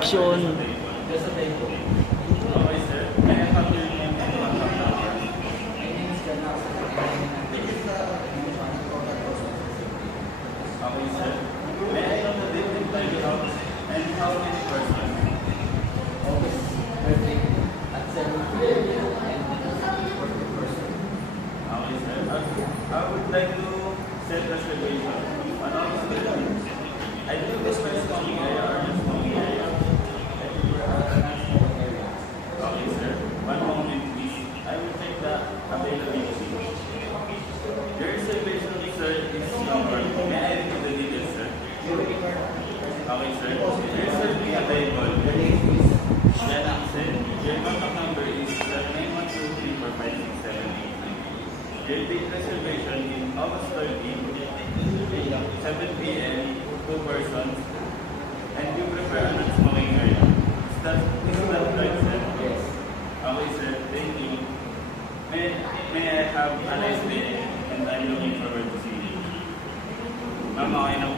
Action! Okay, sir. May I have your name and contact number? Okay, sir. May I know the date and time you have and how many persons? Okay, sir. I would like to set reservation. I think this first smoking area or the smoking area. Okay, sir. One moment, please. I will check the availability. The reservation, sir, is number. May I repeat the details, sir? Okay, sir. There is serving available. Then, sir, your contact number is 791234567. Your date reservation in August 13, 7 p.m., 2 persons, and you prefer a non-smoking area. Is that right, sir? Yes. Okay, sir. Thank you. May I have a nice day, and I'm looking forward to seeing you. Ma'am, okay na po.